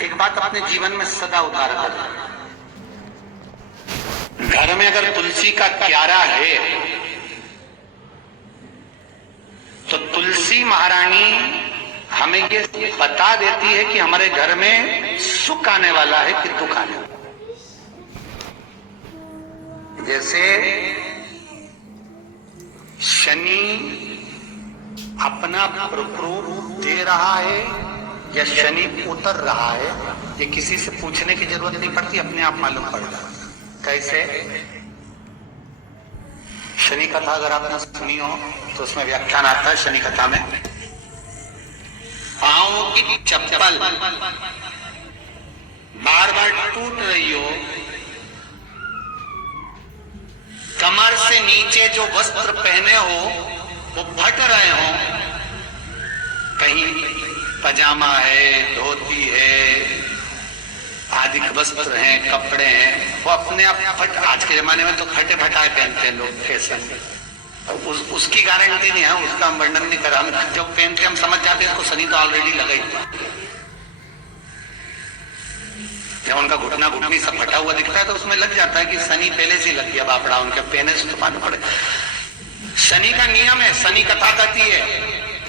एक बात अपने जीवन में सदा उतार कर, घर में अगर तुलसी का क्यारा है तो तुलसी महारानी हमें ये बता देती है कि हमारे घर में सुख आने वाला है कि दुख आने वाला। जैसे शनि अपना प्रकोप दे रहा है या शनि उतर रहा है, ये किसी से पूछने की जरूरत नहीं पड़ती, अपने आप मालूम पड़ जाता। कैसे? शनि कथा अगर आपने सुनी हो तो उसमें व्याख्यान आता है शनि कथा में, पांव की चप्पल बार बार टूट रही हो, कमर से नीचे जो वस्त्र पहने हो वो फट रहे हो, कहीं पजामा है, धोती है, आदि वस्त्र हैं, कपड़े हैं, वो अपने आप फट। आज के जमाने में तो फटे फटाए पहनते हैं लोग, फैशन। उसकी गारंटी नहीं है, उसका वर्णन नहीं कर। हम जब पहनते हम समझ जाते हैं इसको शनि तो ऑलरेडी लगा ही। जब उनका घुटना घुटनी सब फटा हुआ दिखता है तो उसमें लग जाता है कि शनि पहले से लग गया बापड़ा, उनके पहने से तो मालूम पड़े। शनि का नियम है, शनि कथा कहती है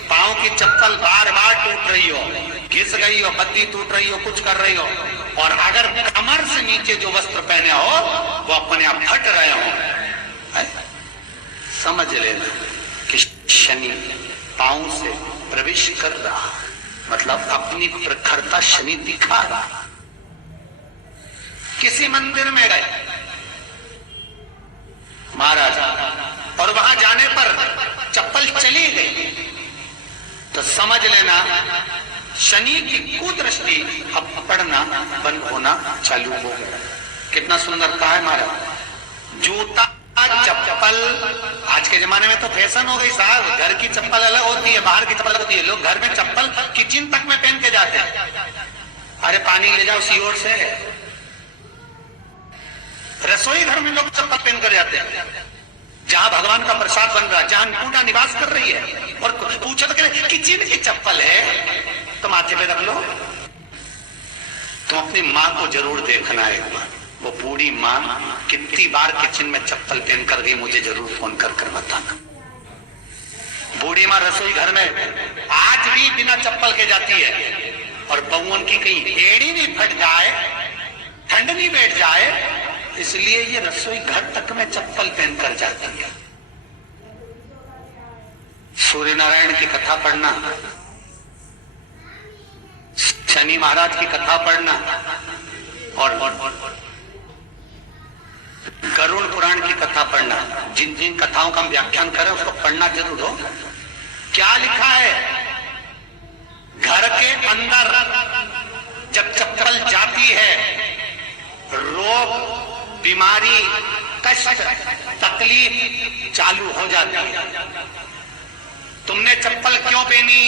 पांव की चप्पल बार बार टूट रही हो, घिस गई हो, बत्ती टूट रही हो, कुछ कर रही हो, और अगर कमर से नीचे जो वस्त्र पहने हो वो अपने आप फट रहे हो, समझ लेना कि शनि पांव से प्रवेश कर रहा, मतलब अपनी प्रखरता शनि दिखा रहा। किसी मंदिर में गए महाराज और वहां जाने पर चप्पल चली गई तो समझ लेना शनि की कुदृष्टि अब पड़ना बंद होना चालू हो गया। कितना सुंदर कहा है महाराज। जूता चप्पल आज के जमाने में तो फैशन हो गई साहब, घर की चप्पल अलग होती है, बाहर की चप्पल होती है। लोग घर में चप्पल किचन तक में पहन के जाते हैं। अरे पानी ले जाओ सीओर से। रसोई घर में लोग चप्पल पहन कर जाते हैं, जहां भगवान का प्रसाद बन रहा है, जहां अन्नपूर्णा निवास कर रही है, और पूछो तो किचन की चप्पल है तो माथे पे रख लो। तो अपनी माँ को जरूर देखना है, वो बूढ़ी माँ कितनी बार किचन में चप्पल पहन कर गई, मुझे जरूर फोन कर कर बताना। बूढ़ी माँ रसोई घर में आज भी बिना चप्पल के जाती है, और बहुओं की कहीं एड़ी नहीं फट जाए, ठंड नहीं बैठ जाए, इसलिए ये रसोई घर तक में चप्पल पहन कर जाती है। सूर्य नारायण की कथा पढ़ना, शनि महाराज की कथा पढ़ना, और गरुड़ पुराण की कथा पढ़ना। जिन जिन कथाओं का हम व्याख्यान करें उसको पढ़ना जरूर हो। क्या लिखा है? घर के अंदर जब चप्पल जाती है, रोग, बीमारी, कष्ट, तकलीफ चालू हो जाती है। तुमने चप्पल क्यों पहनी?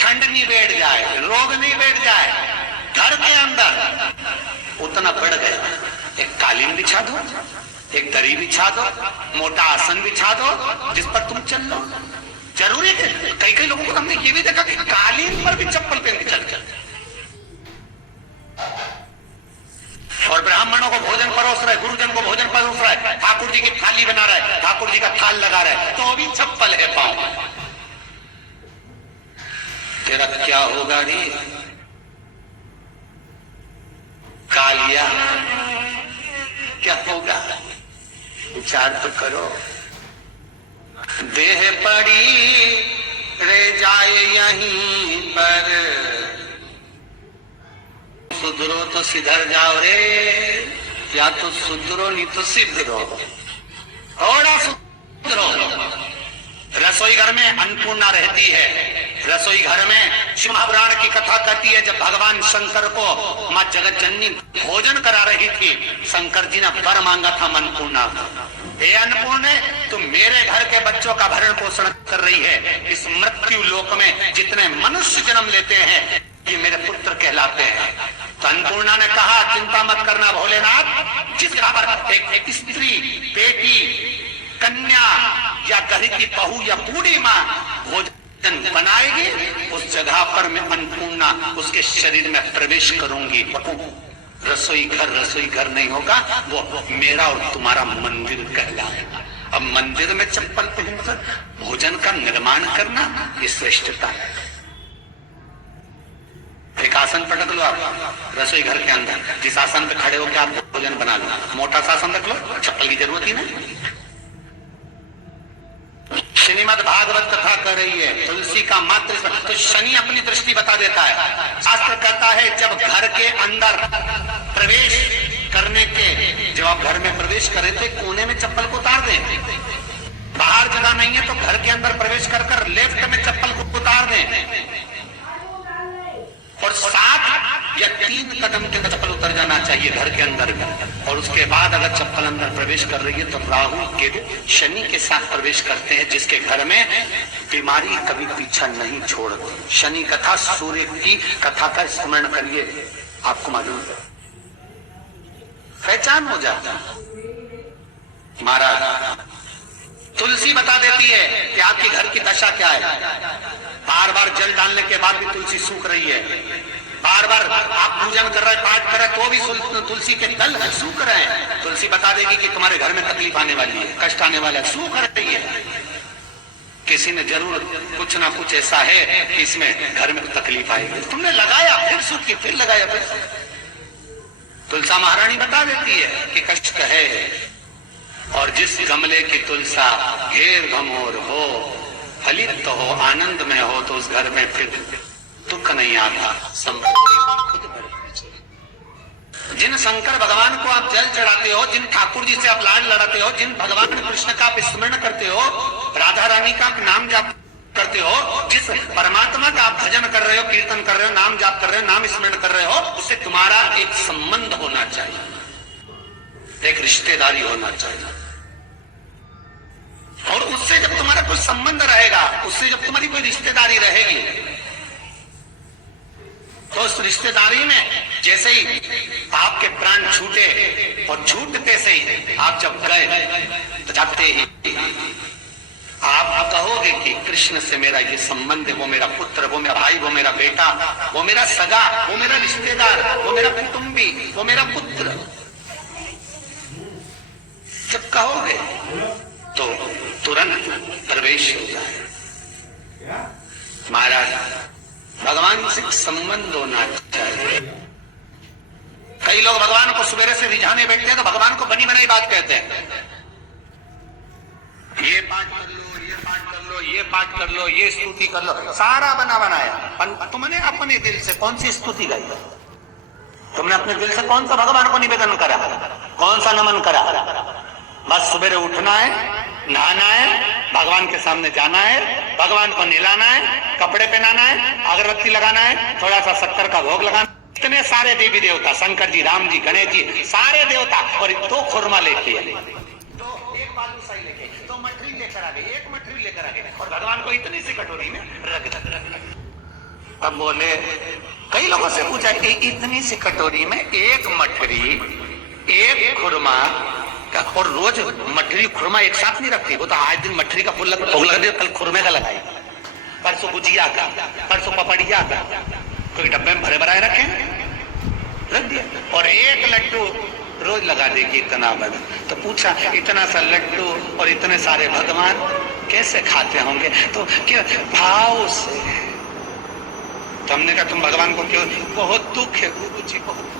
ठंड नहीं बैठ जाए, रोग नहीं बैठ जाए। घर के अंदर उतना बढ़ गया, एक कालीन बिछा दो, एक दरी बिछा दो, मोटा आसन बिछा दो, जिस पर तुम चल लो। जरूरी है। कई कई लोगों को हमने ये भी देखा कि कालीन पर भी चप्पल पहन के चलते, और ब्राह्मणों को भोजन परोस रहा है, गुरुजन को भोजन परोस रहा है, ठाकुर जी की थाली बना रहा है, ठाकुर जी का थाल लगा रहा है, तो भी चप्पल है पांव। तेरा क्या होगा रे कालिया, क्या होगा? विचार तो करो। देह पड़ी रह जाए यहीं पर, सुधरो तो सिधर जाओ रे, या तो सुधरो नहीं तो सिधरो, थोड़ा सुधरो। रसोई घर में अन्नपूर्णा रहती है। रसोई घर में शिव महापुराण की कथा कहती है, जब भगवान शंकर को माँ जगत जननी भोजन करा रही थी, शंकर जी ने वर मांगा था अन्नपूर्णा। हे अन्नपूर्णे, तुम मेरे घर के बच्चों का भरण पोषण कर रही है। इस मृत्यु लोक में जितने मनुष्य जन्म लेते हैं ये मेरे पुत्र कहलाते हैं। तो अन्नपूर्णा ने कहा, चिंता मत करना भोलेनाथ, जिसके पर एक स्त्री, बेटी, कन्या या घर की बहू या बूढ़ी माँ भोजन बनाएगी, उस जगह पर मैं अन्नपूर्णा उसके शरीर में प्रवेश करूंगी। रसोई घर नहीं होगा, वो मेरा और तुम्हारा मंदिर कहलाएगा। अब मंदिर में चप्पल पहनकर भोजन का निर्माण करना ये श्रेष्ठता है। एक आसन पटक लो आप रसोई घर के अंदर, जिस आसन पे खड़े होकर आप भोजन बना लो, मोटा सा आसन रख लो, चप्पल की जरूरत ही नहीं। श्रीमद् भागवत कथा कर रही है, तुलसी का मात्र तो शनि अपनी दृष्टि बता देता है। शास्त्र कहता है जब घर के अंदर प्रवेश करने के, जब आप घर में प्रवेश करें तो कोने में चप्पल को उतार दें। बाहर जगह नहीं है तो घर के अंदर प्रवेश कर लेफ्ट में चप्पल को उतार दें, और 7 या 3 कदम के चप्पल उतर जाना चाहिए घर के अंदर। और उसके बाद अगर चप्पल अंदर प्रवेश कर रही है तो राहु केतु शनि के साथ प्रवेश करते हैं, जिसके घर में बीमारी कभी पीछा नहीं छोड़ती। शनि कथा, सूर्य की कथा का स्मरण करिए, आपको मालूम है, पहचान हो जाता। महाराज तुलसी बता देती है कि आपके घर की दशा क्या है। बार बार जल डालने के बाद भी तुलसी सूख रही है, बार बार आप पूजन कर रहे, पाठ कर रहे तो भी तुलसी के दल सूख रहे हैं। तुलसी बता देगी कि तुम्हारे घर में तकलीफ आने वाली है, कष्ट आने वाला है, सूख रही है। किसी ने जरूर कुछ ना कुछ ऐसा है कि इसमें घर में तकलीफ आएगी, तुमने लगाया फिर सूखी, फिर लगाया फिर। तुलसा महारानी बता देती है कि कष्ट है, और जिस गमले की तुलसा घेर घमोर हो, फलित तो हो, आनंद में हो, तो उस घर में फिर दुख नहीं आता, जिन शंकर भगवान को आप जल चढ़ाते हो, जिन ठाकुर जी से आप लाड लड़ाते हो, जिन भगवान कृष्ण का आप स्मरण करते हो, राधा रानी का आप नाम जाप करते हो, जिस परमात्मा का आप भजन कर रहे हो, कीर्तन कर रहे हो, नाम जाप कर रहे हो, नाम स्मरण कर रहे हो, उससे तुम्हारा एक संबंध होना चाहिए, एक रिश्तेदारी होना चाहिए। और उससे जब तुम्हारा कोई संबंध रहेगा, उससे जब तुम्हारी कोई रिश्तेदारी रहेगी, तो उस रिश्तेदारी में जैसे ही आपके प्राण छूटे, और छूटते से ही आप जब गए तो जाते ही आप कहोगे कि कृष्ण से मेरा ये संबंध है, वो मेरा पुत्र, वो मेरा भाई, वो मेरा बेटा, वो मेरा सगा, वो मेरा रिश्तेदार, वो मेरा कुटुंबी, वो मेरा पुत्र। जब कहोगे तो तुरंत प्रवेश हो जाए। महाराज भगवान से संबंध होना चाहिए। कई लोग भगवान को सवेरे से रिझाने बैठते हैं तो भगवान को बनी बनाई बात कहते हैं, ये पाठ कर लो, ये पाठ कर लो, ये पाठ कर लो, ये स्तुति कर लो, सारा बना बनाया। तुमने अपने दिल से कौन सी स्तुति गाई? तुमने अपने दिल से कौन सा भगवान को निवेदन करा, कौन सा नमन करा? बस सवेरे उठना है, नहाना है, भगवान के सामने जाना है, भगवान को नहलाना है, कपड़े पहनाना है, अगरबत्ती लगाना है, थोड़ा सा शक्कर का भोग लगाना। इतने सारे देवी देवता, शंकर जी, राम जी, गणेश जी, सारे देवता, और 2 खुरमा लेके, तो 1 बालूशाही लेके, 2 मठरी लेकर आ गए, 1 मठरी लेकर आ गए, और भगवान को इतनी सी कटोरी में रख रख। तब बोले, कई लोगों से पूछा कि इतनी सी कटोरी में 1 मठरी, 1 खुरमा, और रोज मठरी खुरमा एक साथ नहीं रखती, वो तो आज दिन मठरी का फूल लगा दे, कल खुरमे का लगाए, परसों गुजिया का, परसों पपड़िया का, कोई डब्बे में भरे भराए रखे, रख दिया। और 1 लड्डू रोज लगा देगी, इतना बड़ा। तो पूछा, इतना सा लड्डू और इतने सारे भगवान कैसे खाते होंगे? तो क्या भाव से। तो हमने कहा तुम भगवान को क्यों? बहुत दुख है गुरु जी, बहुत